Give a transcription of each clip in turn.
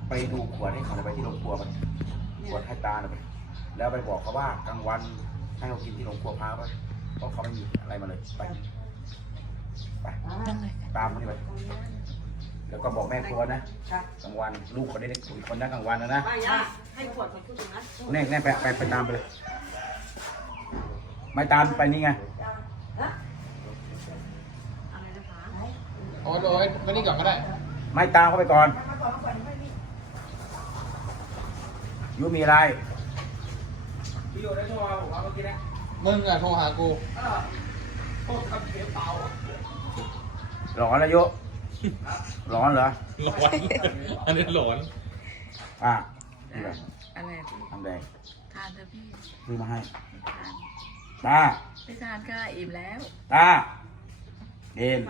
ไปดูขวดให้เขาไปที่โรงครัวมันขวดให้ตาไปแล้วไปบอกเขาว่ากลางวันให้เขากินที่โรงครัวพาไปเพราะเขาไม่มีอะไรมาเลยไปตามมันไปแล้วก็บอกแม่ครัวนะกลางวันลูกคนนี้คนนั้นกลางวันนะให้ขวดมาพูดตรงนั้นแน่ไปตามไปเลยไม่ตามไปนี่ไงอะไรนะคะโอ้ยไม่ได้ก่อนก็ได้ไม่ตามเขาไปก่อนยูมีอะไรพี่โยได้โทรมาผมว่าเมื่อกี้นะมึงอะโทรหากูโทษทำเสียเปล่าหลอนนะโยร้อนเหรอหลอนอันนี้หลอนนี่แบบอะไรพี่น้ำแดงทานเถอะพี่ซื้อมาให้ทานตาไม่ทานค่ะอิ่มแล้วตาเดิน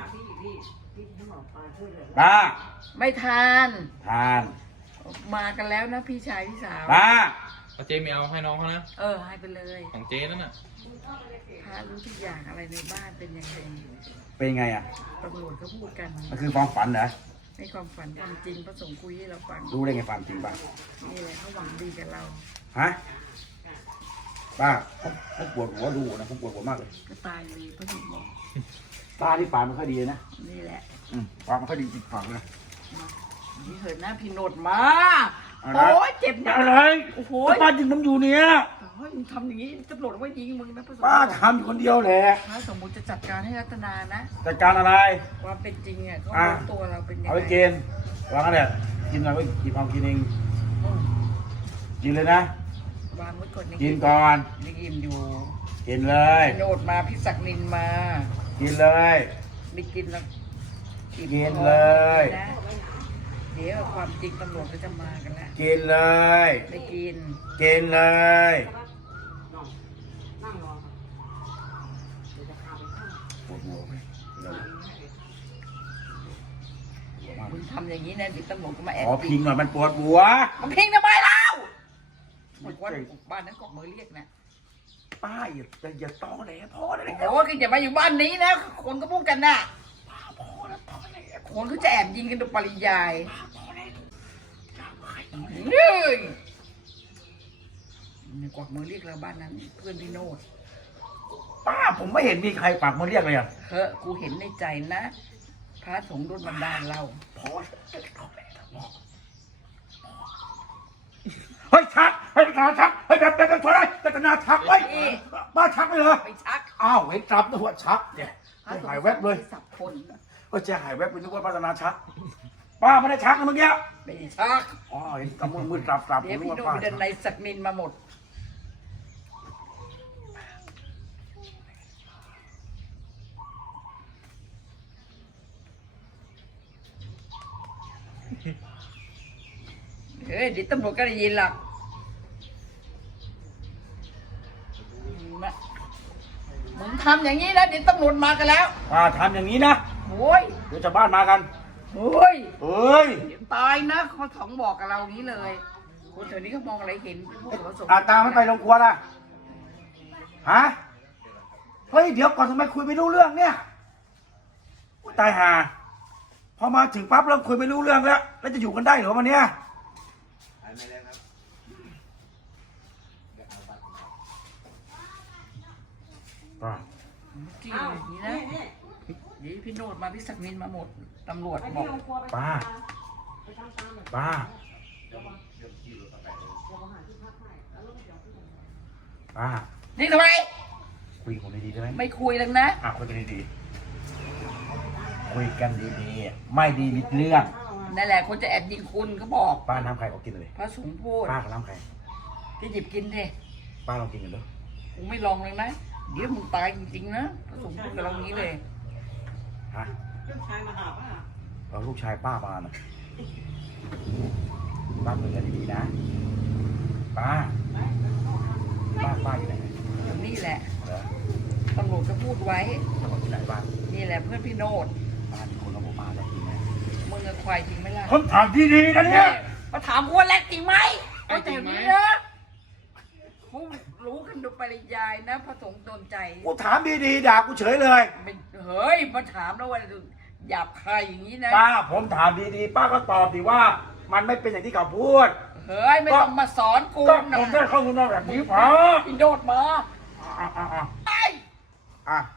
ตาไม่ทานทานมากันแล้วนะพี่ชายพี่สาวตาเจ๊ไม่เอาให้น้องเขานะให้ไปเลยของเจ๊นั่นน่ะพารู้ทุกอย่างอะไรในบ้านเป็นยังไงเป็นไงอ่ะตำรวจก็พูดกันมันคือความฝันเหรอในความฝันความจริงพระสงฆ์คุยให้เราฟังรู้ได้ไงความจริงป่ะนี่แหละเขาหวังดีกับเราฮะป้าเขาปวดหัวดูนะเขาปวดหัวมากเลยก็ตายเลยพระสงฆ์บอกป้าที่ปากมันค่อยดีนะนี่แหละปากมันค่อยดีจิตฝังเลยนี่เหินหน้าพี่โนดมาโอ้ยเจ็บนะอะไรโอ้โหป้ายิงผมอยู่เนี่ยมึงทำอย่างนี้ตำรวจว่ายิงมึงนะพระสงฆ์ป้าทำอยู่คนเดียวแหละพระสงฆ์จะจัดการให้รัตนานะจัดการอะไรความเป็นจริงอ่ะเขารู้ตัวเราเป็นยังไงเอาไปกินวางกันเนี่ยกินอะไรก็กินความกินเองกินเลยนะวางไว้ก่อนกินก่อนยังอิ่มอยู่กินเลยโนดมาพี่ศักดินมากินเลยไม่กินแล้วกินเลยเดี๋ยวความจริงตำรวจก็จะมากันแล้วกินเลยไม่กินกินเลยนั่งรอปวดหัวไหมมึงทำอย่างนี้นะดิตำรวจก็มาแอบพิงหน่อยมันปวดหัวมันพิงทำไมเล่าบ้านนั้นกอกมือเรียกนะป้าอย่าต้องเลยพอเลยโอ้ยอย่ามาอยู่บ้านนี้นะคนก็พูดกันน่ะคนเขาจะแอบยิงกันโดยปริยายนี่กวักมือเรียกเราบ้านนั้นเพื่อนพี่โนดป้าผมไม่เห็นมีใครปากมือเรียกเลยอ่ะกูเห็นในใจนะพระสงฆ์โดนบันดาลเราเฮ้ยชักเฮ้ยนาชักเฮ้ยแบบชนเลยแต่นาชักไว้ป้าชักไปเลยไม่ชักเห็นจับนะหัวชักเนี่ยหายแวบเลยสับคนก็จะหายแวบไปนึกว่าป้านาชักป้าไม่ได้ชักนะเมื่อกี้ไม่ชักเห็นกำมือจับเดี๋ยวพี่โดนเดินในสักนินมาหมดเฮ้ยดิตำรวจก็ได้ยินหรอกมึงทำอย่างนี้นะดิตำรวจมากันแล้วทำอย่างนี้นะโอ้ยเดี๋ยวชาวบ้านมากันโอ้ยตายนะเขาสองบอกกับเรานี้เลยคนแถวนี้เขามองอะไรเห็นพวกเขาส่งตามไม่ไปโรงครัวล่ะฮะเฮ้ยเดี๋ยวก่อนทำไมคุยไม่รู้เรื่องเนี่ยตายห่าพอมาถึงปั๊บเริ่มคุยไม่รู้เรื่องแล้วจะอยู่กันได้หรอวันเนี้ยป้าที่อย่างนี้นะนี่พี่โนดมาพี่ศักดินมาหมดตำรวจบอกป้านี่ทำไมคุยกันดีๆได้ไหมไม่คุยแล้วนะคุยกันดีๆคุยกันดีๆไม่ดีนิดเรื่องนั่นแหละคนจะแอบยิงคุณเขาบอกป้าน้ำใครเอากินเลยพระสงฆ์พูดป้ากับน้ำใครที่หยิบกินดิป้าลองกินกันด้วยกูไม่ลองเลยนะเดี๋ยวมึงตายจริงๆนะพระสงฆ์พูดกับเรางี้เลยลูกชายมาหาป้าเราลูกชายป้ามานะป้าคุยกันดีๆนะป้าอยู่ไหนนี่แหละตำรวจก็พูดไว้ตำรวจที่ไหนบ้านนี่แหละเพื่อนพี่โนดบ้านคนเราบอกมาแล้วจริงไหมมึงกับควายจริงไหมล่ะผมถามดีๆนะเนี่ยมาถามกูว่าแรกจริงไหมไอ้แต่นี้นะเขารู้กันโดยปริยายนะพระสงฆ์โดนใจกูถามดีๆด่ากูเฉยเลยเฮ้ยมาถามแล้วว่าหยาบคายอย่างนี้นะป้าผมถามดีๆป้าก็ตอบดิว่ามันไม่เป็นอย่างที่เขาพูดเฮ้ยไม่ต้องมาสอนกูก็นะผมได้ข้อมูลมาแบบนี้พอพี่โดดมา ไอ้อ่ะ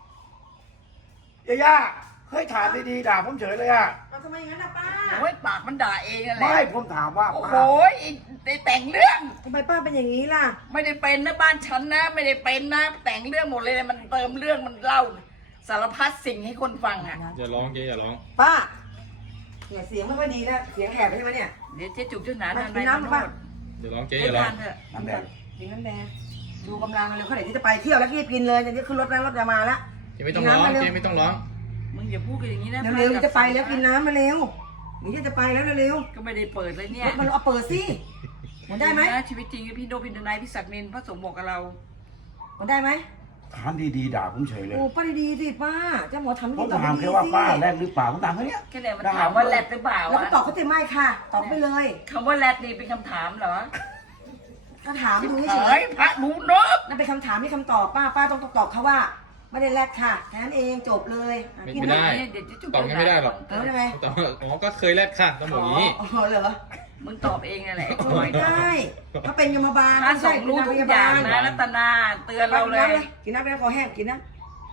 ย่าเฮ้ยถามดีๆด่าผมเฉยเลยอ่ะเราทำไมอย่างนั้นนะป้าโอ้ยปากมันด่าเองนั่นแหละไม่ผมถามว่าโอ้โหป้าได้แต่งเรื่องทำไมป้าเป็นอย่างนี้ล่ะไม่ได้เป็นนะบ้านฉันนะ ไม่ได้เป็นนะ แต่งเรื่องหมดเลยมันเติมเรื่องมันเล่าสารพัดสิ่งให้คนฟังอ่ะอย่าร้องเจ๊อย่าร้องป้าเนี่ยเสียงไม่ค่อยดีแล้วเสียงแหบใช่ไหมเนี่ยเดี๋ยวเจ๊จุกเจ้าหนามาทางกิในนน้ำโนป่ะดอย่าร้องเจ๊เจ๊อย่าร้อทาง นเถอะน้ำแดงกินน้ำแดงดูกำลังเร็วเขาเดี๋ยวจะไปเที่ยวแล้วรีบกินเลยจะขึ้นรถแล้วรถจะมาแล้วเจ๊ไม่ต้องร้องเจ๊ไม่ต้องร้องมึงอย่าพูดกันอย่างนี้นะเร็วๆจะไปแล้วกินน้ำมาเร็วหนูจะไปแล้วเร็วก็ไม่ได้เปิดเลยเนี่ๆรยถมันเอาเปิดสิมันได้ไหมนะชีวิตจริงพี่โดพี่ดนายพี่ศักดิ์นินพระสงฆ์บอกกับเรามันได้ไหมถามดีๆด่าผมเฉยเลยโอ้ป้าดีๆสิป้าเจ้าหมอทำผดีมตอบถามดีแค่ว่าสิป้าแรกหรือเปล่าผมถามแค่เนี้ยแค่ไหนมันถามว่าแรดหรือเปล่าแล้วก็อะตอบเขาติไม่ค่ะตอบไปเลยคำว่าแรดนี่เป็นคำถามเหรอก็ถามดูเฉเฮ้ยยพระหนูนกนั่นเป็นคำถามไม่คำตอบป้าต้องตอบเขาว่า ไม่ได้แลกค่ะแค่นั้นเองจบเลยไม่ได้เดี๋ยวจะจุตอบไม่ได้หรอกเออได้ไหมตอบอ๋อก็เคยแลกค่ะต้องบอกอย่างนี้อ๋อเหรอมึงตอบเองนั่นแหละไม่ได้เขาเป็นยมบาลพระสงฆ์รู้ทุกอย่างนะรัตนาเตือนเราเลยกินน้ำไปคอแห้งกินน้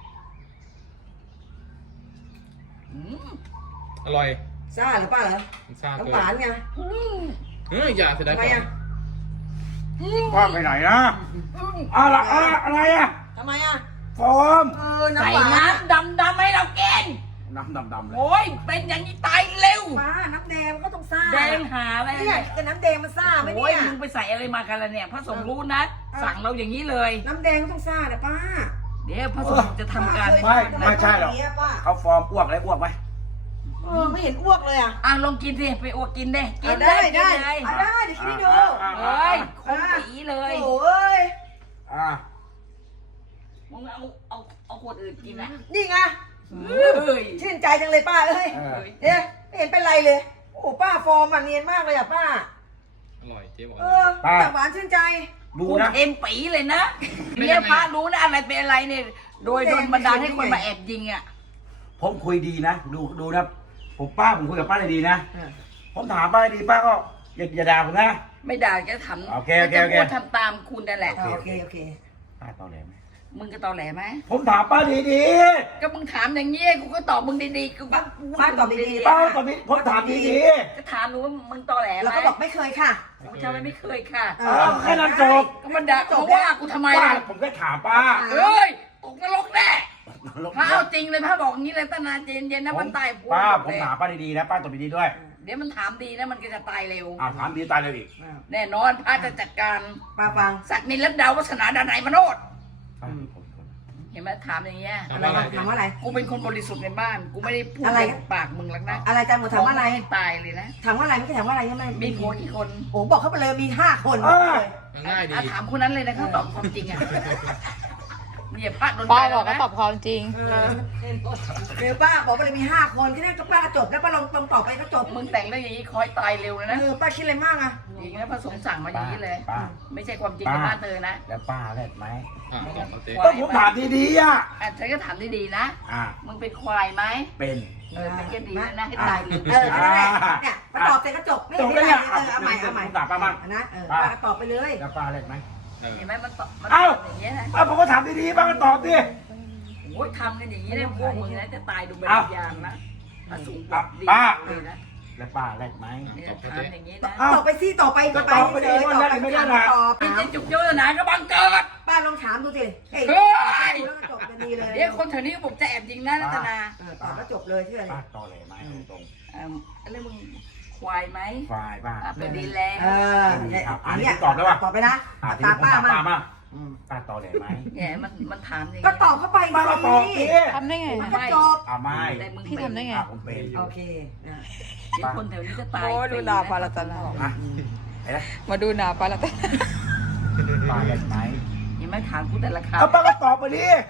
อืมอร่อยำซ่าหรือป้าเหรอมันซ่าเกินน้ำหวานไงเฮ้ยอย่าเสียดายทำไมของอ่ะป้าไปไหนนะอะไรอ่ะทำไมอ่ะฟอมน้ำใส่หวานน้ำดำๆให้เรากินน้ำดำๆเลยโอ้ยเป็นอย่างนี้ตายเร็วป้าน้ำแดงมันก็ต้องซ่าแดงหาอะไรเนี่เนี่ย ยแต่น้ำแดงมันซ่าไหมโอ้ยเนี่ยมึงไปใส่อะไรมากันละเนี่ยพระสงฆ์รู้นะ สั่งเราอย่างนี้เลยน้ำแดงก็ต้องซ่านะป้าเดี๋ยวพระสงฆ์จะทำการไม่ใช่หรอกเขาฟอร์มอ้วกอะไรอ้วกไหมไม่เห็นอ้วกเลยอ่ะอ่ะลองกินสิไปอวกกินเด้กินได้ได้ได้กินเลยได้เดี๋ยวคิดให้ดูเฮ้ยคงสีเลยโอ้ยอ่ามึงเอาขวดอื่นกินนะนี่ไงเฮ้ยชื่นใจจังเลยป้าเอ้ยเนี่ยไม่เห็นเป็นไรเลย โอ้ป้าฟอร์มมันเนียนมากเลยอ่ะป้าอร่อยเจ๊บอกเออแต่หวานชื่นใจดูกูนะเอ็มปีเลยนะเนี่ยพระรู้นะอะไรเป็นอะไรเนี่ยโดยโดนบันดาลให้คนมาแอบยิงอ่ะผมคุยดีนะดูนะผมคุยกับป้าดีๆนะผมถามป้าดีป้าก็อย่าด่าผมนะไม่ด่าจะทำโอเคจะพูดทำตามคุณนั่นแหละโอเคโอเคป้าตอแหลไหมมึงก็ตอแหลไหมผมถามป้าดีก็มึงถามอย่างเงี้ยกูก็ตอบมึงดีๆกูก็ป้าตอบดีๆป้าตอนนี้ผมถามดีก็ถามหนูว่ามึงตอแหลไหมแล้วก็บอกไม่เคยค่ะกูจะไม่เคยค่ะๆอ้าวแค่นั้นจบก็มันด่าเขาว่ากูทำไมป้าล่ะผมแค่ถามป้าเอ้ยตกนรกแน่พระเอาจริงเลยพระบอกงี้เลยตั้งนานเย็นๆนะมันตายป้าผมถามป้าดีๆนะป้าตอบดีๆด้วยเดี๋ยวมันถามดีนะมันก็จะตายเร็วถามดีตายเลยอีกแน่นอนพระจะจัดการป้าฟังศักดิ์นินและดาววัฒนาดานายมโนดป้าเห็นไหมถามอย่างเงี้ยอะไรกันถามว่าอะไรกูเป็นคนบริสุทธิ์ในบ้าน กูไม่ได้พูดอะไรจากปากมึงหรอกนะอะไรจันหมดถามว่าอะไรให้ตายเลยนะถามว่าอะไรไม่ใช่ถามว่าอะไรใช่ไหมมีผัวกี่คนโอ้บอกเขาไปเลยมี5 คนง่ายดีถามคนนั้นเลยนะเขาตอบความจริงอ่ะเนี่ยพระโดนป้าใจบอกแล้ก็วตอบความจริงเดี๋ยวป้าบอกไปเลยมี5 คนแค่นั้นก็ป้าก็จบแล้วป้าลงตอบไปก็จบมึงแต่งเรื่องอย่างนี้คอยตายเร็วเลยนะป้าคิดอะไรมากอ่ะอย่างนี้นะพระสงฆ์สั่งมาอย่างนี้เลยป้าไม่ใช่ความจริงในบ้านเธอนะแล้วป้าแรดไหมตอบแล้วเจ๊ก็ผมถามดีๆอ่ะฉันก็ถามดีๆนะอ่ามึงเป็นควายไหมเป็นเป็นก็ดีนะให้ตายเร็วแค่นั้นแหละเนี่ยป้าตอบเสร็จก็จบไม่จบได้แล้วอะไรเนี่ยเอาใหม่เอาใหม่ถามป้าบ้างนะป้าก็ตอบไปเลยแล้วป้าแรดไหมเห็นไหมมันตอบมันเอ้าตอบอย่างเงี้ยนะป้าผมก็ถามดีๆป้าก็ตอบดิโอ้ยทำกันอย่างนี้ได้พวกมึงนะจะตายดูเป็นยางนะพระสงฆ์ดีเลยนะแล้วป้าแรดไหมเนี่ยถามอย่างนี้นะต่อไปสิต่อไปก็ตอบไปดิว่าแรดไม่ได้นะตอบเป็นจุกโยธนาก็บังเกิดป้าลองถามดูสิเฮ้ยเฮ้ยแล้วก็จบกันดีเลยเดี๋ยวคนแถวนี้บอกจะแอบยิงนะรัตนาตอบแล้วจบเลยเชื่อเลป้าย ตอแหลไหมตรงแล้วมึงควายไหมๆฝ่ายป้าเป็นดีแลอันนี้ตอบไปนะทีตานี้ผมป้าถามมาป้ามาป้าตอแหลไหมเนี่ยมันถามอย่างก็ตอบเข้าไปป้าก็ตอบดิทำได้ไงมันอะก็จบไม่พี่ทำได้ไงผมเป็นโอเคเดี๋ยวคนแถวนี้จะตายโอ้ดูหน้าพารัตนาอ่ะไอ้นะมาดูหนาป้าละแต่ป้าแรดไหมยังไม่ถามกูแต่ละคำเอาป้าก็ตอบไปดิม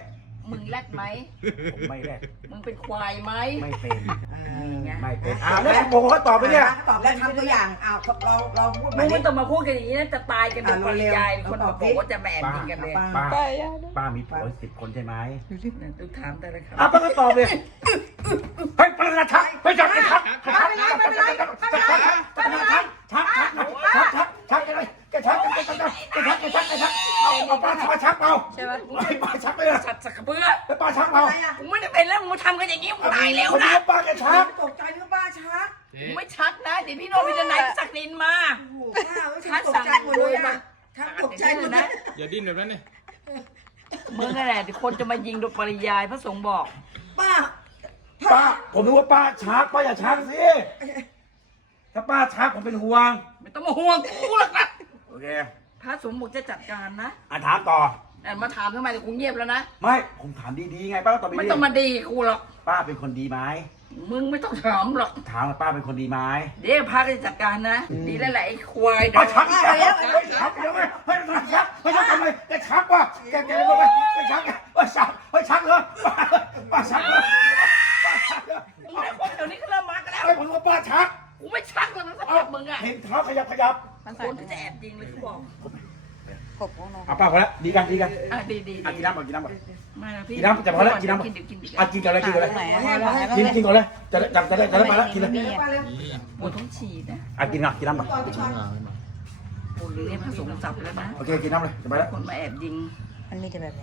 มึงแรดไหมผมไม่แรกมึงเป็นควายไหมไม่เป็นนี่ไงไม่เป็นแล้วโมเขาตอบไปเนี่ยตอบแล้วทำตัวอย่างอ้าวลองพูดมึมาง ดิไม่ต้องมาพูดกันอย่างนี้นะจะตายกันโดยปริยายคนมาบอกว่าจะมาแอบป้ายิงกันเลยป้าไปอ่ะป้ามีผัว10 คนใช่ไหมดูถามแต่ละคป้าก็ตอบเลยเฮ้ยป้ากระชักไปจับกระชักกระชักไม่เป็นไรไม่เป็นไรไม่เป็นไรชักเลยกระชักเอาป้าชักเอาใช่ไหมป้าชักไปเลยสัตว์สักกระเบือป้าชักเอาอะไรอ่ะมึงไม่ได้เป็นแล้วมึงมาทำกันอย่างนี้มึงตายเร็วผมนะว่าป้ากระชักตกใจนึกว่าป้าชักเจ๊มึงไม่ชักนะเดี๋ยวพี่โนพี่จะไหนสักดินมาโอ้โหป้าฉันตกใจหมดเลยอ่ะฉันตกใจหมดเลยอย่าดิ้นแบบนั้นเนี่ยมึงนั่นแหละที่คนจะมายิงโดยปริยายพระสงฆ์บอกป้าป้าผมนึกว่าป้าชักป้าอย่าชักสิถ้าป้าชักผมเป็นห่วงไม่ต้องมาห่วงกูหรอกนะโอเคพระสงฆ์บอกจะจัดการนะถามต่อแต่มาถามทำไมเดี๋ยวกูเงียบแล้วนะไม่ผมถามดีๆไงป้าก็ตอบไม่ดีต้องมาดีกูหรอกป้าเป็นคนดีไหมมึงไม่ต้องถามหรอกถามว่าป้าเป็นคนดีไหมเดี๋ยวพระก็จะจัดการนะ ดีแล้วแหละไอ้ควายเดี๋ป้ายวชักอีกแล้วชักเดี๋ยวไม่ชักทำไมแกชักว่ะแกรู้ไหมแกชักชักเลยป้าชักเลยมึงได้คนแถวนี้ก็เริ่มมากันแล้วไอ้ผมว่าป้าชักกูไม่ชักแล้วนะสำหรับมึงอะเห็นเท้าขยับคนที่จะแอบยิงเลยเขาบอกกบของน้องป้าพอแล้วดีกันดีกินน้ำก่อนไม่นะพี่กินน้ำจะพอแล้วกินน้ำกินเดี๋ยวกินเดี๋ยวกินก่อนเลยกินก่อนเลยไหนอ่ะพอแล้วกินก่อนเลยจะได้มาแล้วกินเลยมีอ่ะป้าเร็วนี่ปวดท้องฉี่นะกินก่อนกินน้ำก่อนต่อที่ช้อนปวดเรียกพระสงฆ์จับแล้วนะโอเคกินน้ำเลยจะไปแล้วคนมาแอบยิงมันมีแต่แบบนี้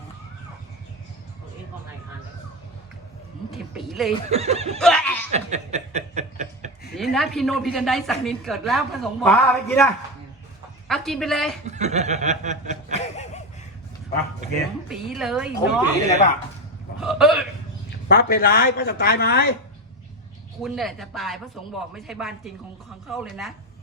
เข็มปีเลยนี่นะพี่โนพี่ดันได้สักนินเกิดแล้วพระสงฆ์บอกป้าไม่กินนะเอากินไปเลยป้าโอเคเข็มปีเลยคงน้องปีได้ไงป้าป้าเป็นไรป้าจะตายไหมคุณเนี่ยจะตายพระสงฆ์บอกไม่ใช่บ้านจริงของเขาเลยนะ